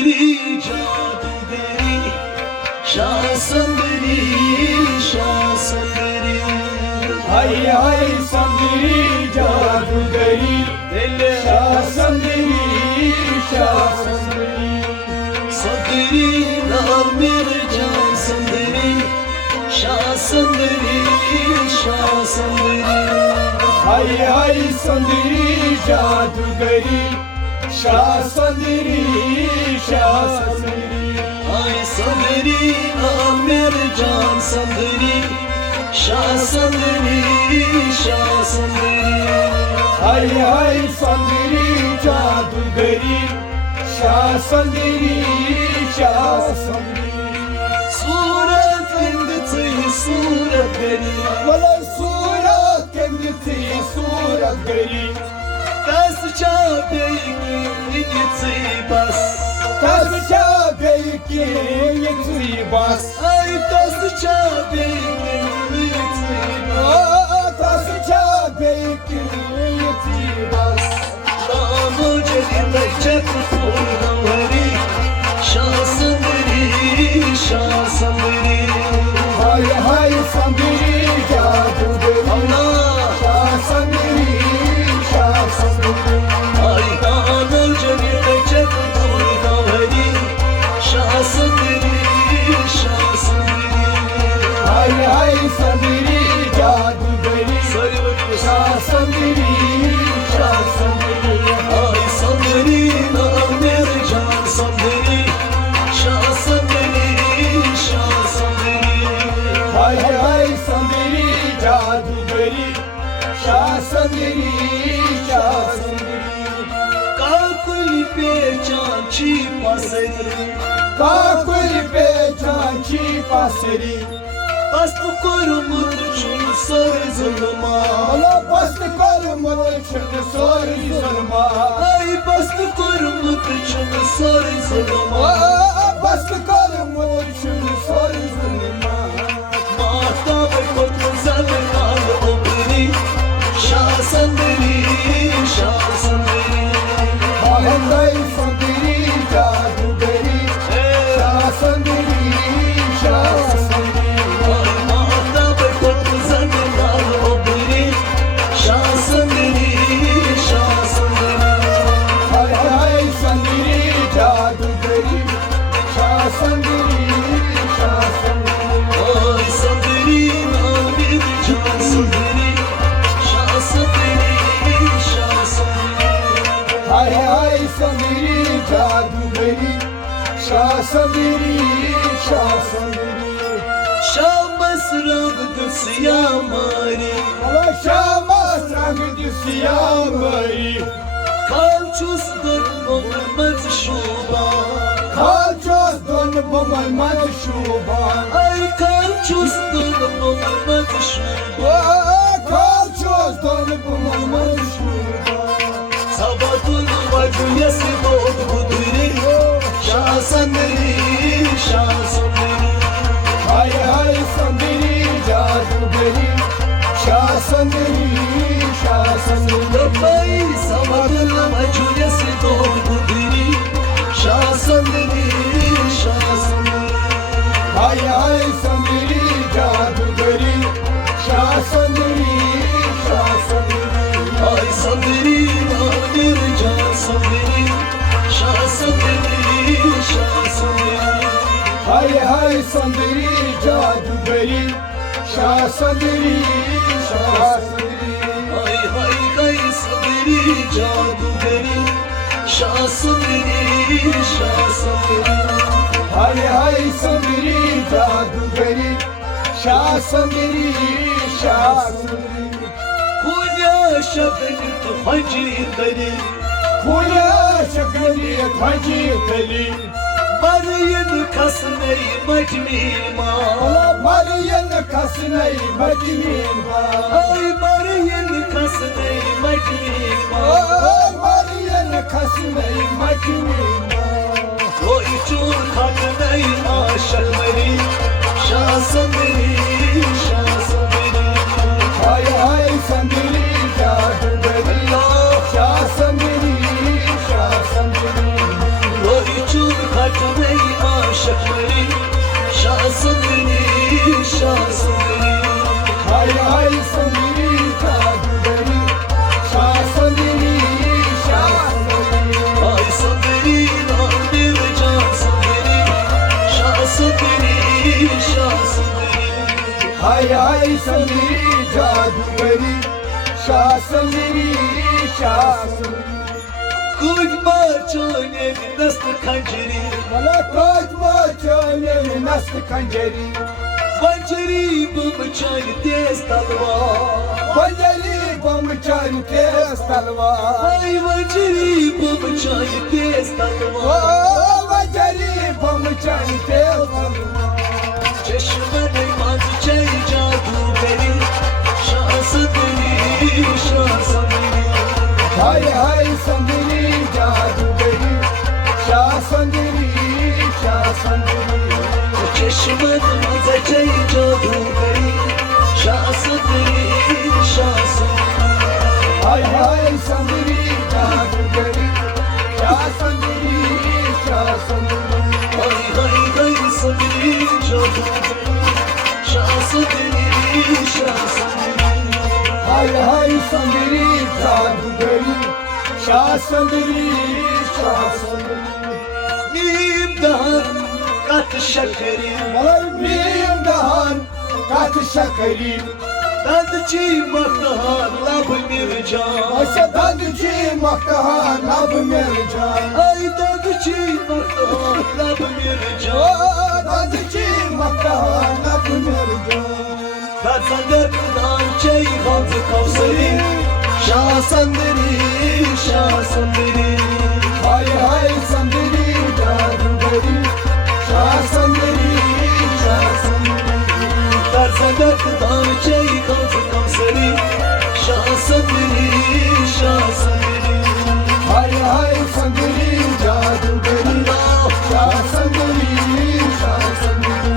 सुंदरी जादूगरी शाह सुंदरी शाह सुंदरी हाय हाय सुंदरी जादूगरी शाह सुंदरी शाह सुंदरी सुंदरी नाम मेरे जान सुंदरी शाह सुंदरी शाह सुंदरी हाय हाय सुंदरी जादूगरी शाह सुंदरी शाह सुंदरी हाय सुंदरी नाम मेरे जान सुंदरी शाह सुंदरी शाह सुंदरी हाय हाय सुंदरी जादूगरी शाह सुंदरी शाह सुंदरी सूरत kendisi सूरत गरी वला सूरत kendisi सूरत गरी tas çabeyki bas tas çabeyki bas ay tas çabeyki tas çabeyki bas Damo celinde çakfur hari şah sandri şah sandri hi hi Sundari जादूगरी Allah Shah Sundari Shah Sundari ay damo celinde çakfur hari şah sandri şah sandri hi hi Sundari जादूगरी Söyle bakayım Shah Sundari Shah Sundari ay sandri nam mere can sandri şah sandri şah sandri हाय हाय सुंदरी जादूगरी शाह सुंदरी शाह सुंदरी काकुली पहचान छी paseri Kakul पे चांची पासरी Bastı kurumur çünkü sarı zulma Allah bastı karımın şimdi soru sorma Ay bastı kurumur çünkü sarı zulma bastı karımın şimdi soru sorma Mahta ve kutlu zaten kaldı o biri Şah sandiri, şah sandiri Bahanday sandiri जादूगरी Shah सुंदरी शाह सुंदरी Ay mahta ve kutlu zaten kaldı o biri Şah sandiri, şah sandiri हाय हाय सुंदरी जादूगरी शाह सुंदरी शाह सुंदरी Ay sandiri nam bir can sandiri Şah sandiri, şah sandiri हाय हाय सुंदरी जादूगरी शाह सुंदरी शाह सुंदरी Şah masrag düsya mari Allah şamas rang düsya mari Kalçus durmaz şuba Kalços don boman mad şuban Ay kalçus durmaz şuba Kalços don boman mad şuban Sabatul vacı yasi bod budri Şah sandiri, şah sandiri हाय हाय सुंदरी जादूगरी शाह सुंदरी शाह सुंदरी Dabbai sabatul vacı yasi bod budri Şah sandiri, şah sandiri हाय हाय सुंदरी जादूगरी शाह सुंदरी शाह सुंदरी Ay sandiri nadir can sandiri Şah sandiri şah sandiri हाय हाय सुंदरी जादूगरी शाह सुंदरी शाह सुंदरी Ay hay hay sandiri cadugeri Şah sandiri şah sandiri हाय हाय सुंदरी जादूगरी शाह सुंदरी शाह सुंदरी Kulya şafet hacı kari खुया शकली ध्वजी कली Mariyin kasney majmima मरियन खसनई मजमीन Ay mariyin kasney majmima मरियन खसनई मजमीन O içur kadney aşalmeri Şah sandiri şah sandiri हाय हाय संदरी जादूगरी शाह संदरी शाह संदरी O içur हट नहीं आशक मरी शाह सुंदरी शाह सुंदरी हाय हाय सुंदरी जादूगरी शाह सुंदरी शाह सुंदरी हाय सुंदरी नाम मेरे जान सुंदरी शाह सुंदरी शाह सुंदरी हाय हाय सुंदरी जादूगरी शाह सुंदरी शाह सुंदरी कुछ बार चोने में दस्त खंजरी मला कोच मोचने में मस्त खंजरी बंजरी बम चाय तेज तलवार बंजरी बम चाय तेज तलवार हाय बंजरी बम चाय तेज ओ तलवार बंजरी बम चाय तेज तलवार चश्मन माज चाय जादूगरी शाह सुंदरी शाह सुंदरी हाय हाय सुंदरी जादूगरी शाह सुंदरी शाह सुंदरी चश्मन माज चाय जादूगरी शाह सुंदरी शाह सुंदरी हाय हाय सुंदरी जादूगरी शाह सुंदरी शाह सुंदरी हाय हाय हाय सुंदरी जादूगरी शाह सुंदरी शाह सुंदरी हाय हाय सुंदरी जादूगरी शाह सुंदरी शाह सुंदरी İmdahan kat şekeri Malay miyim dahan kat şakari Dadçı maktahan lab mircan Ayşe dadıcı maktaha lab mercan Ay dadçı maktahan lab O mircan dadıcı maktaha lab mercan Tatsander kudan çey haltı kavsari Şah sandiri şah sandiri Hay hay sandiri जादूगरी Shah सुंदरी शाह सुंदरी Tatsander kudan çey haltı kavsari Şah sandiri şah sandiri हाय हाय सुंदरी जादूगरी शाह सुंदरी शाह सुंदरी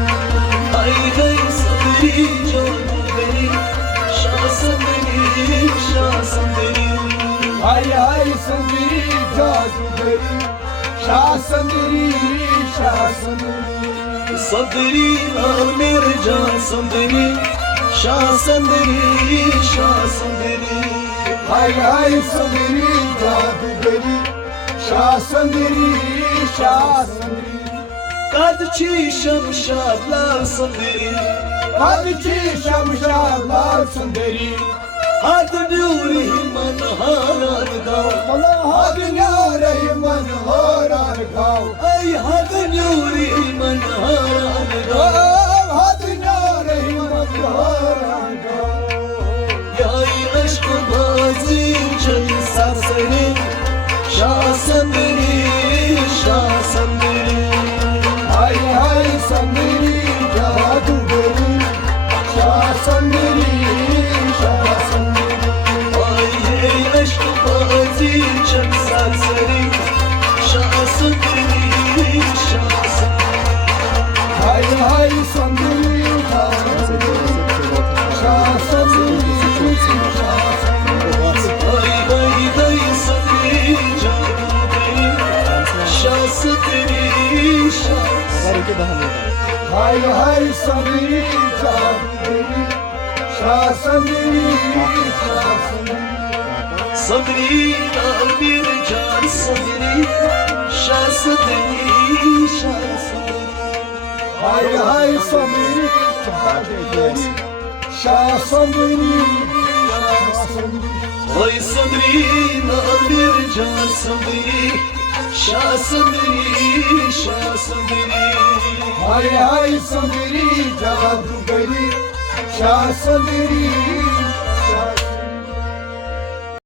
Ay gay sandiri जादूगरी Shah sandiri Shah sandiri हाय हाय सुंदरी जादूगरी शाह सुंदरी शाह सुंदरी Sandiri lal mere can sandiri Şah sandiri şah sandiri हाय हाय सुंदरी जादूगरी शाह सुंदरी शाह सुंदरी Kadçı şamşad lal sandiri हादची Shamshad लाल सुंदरी Ad nuri manharan gav मला हादन्या रहिमन होरान गाव Ay had nuri manharan gav हादन्या Rahiman होरान Gao Yay aşk bazi çay sarsari Şah sandiri şah sandiri हाय हाय सुंदरी जादूगरी शाह सुंदरी शाह सुंदरी Ay hey aşk bazi çay sarsari Şah sandiri şah sandiri हाय हाय सुंदरी जादूगरी शाह सुंदरी शाह सुंदरी Ay bay day sandiri जादूगरी Şah sandiri şah hi hi Sundari जादूगरी Shah Sundari Shah Sundari Sandiri lal bir can sandiri Şah sandiri şah sandiri हाय हाय सुंदरी जादूगरी शाह सुंदरी शाह सुंदरी Ay sandiri lal bir can sandiri Şah sandiri şah sandiri हाय हाय सुंदरी जादूगरी शाह सुंदरी